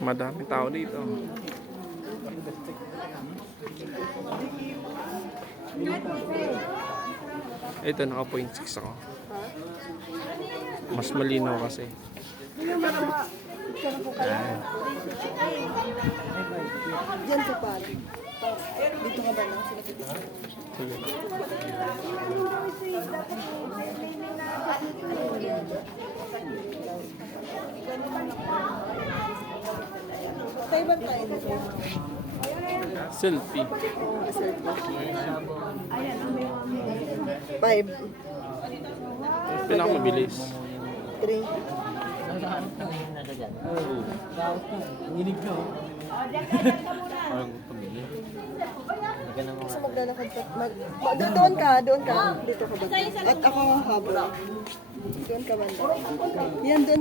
Madami tao dito. Ito, naka 0.6 ako. Mas malinaw kasi. Diyan ka pa. Dito ka ba na? Sige. Tayo ba tayo dito? Selfie. Five. Pinakamabilis. 3. Nginig ka. Gusto maglalakad ka. Doon ka. Dito ka ba? At ako habla. Doon ka banda. Yan doon.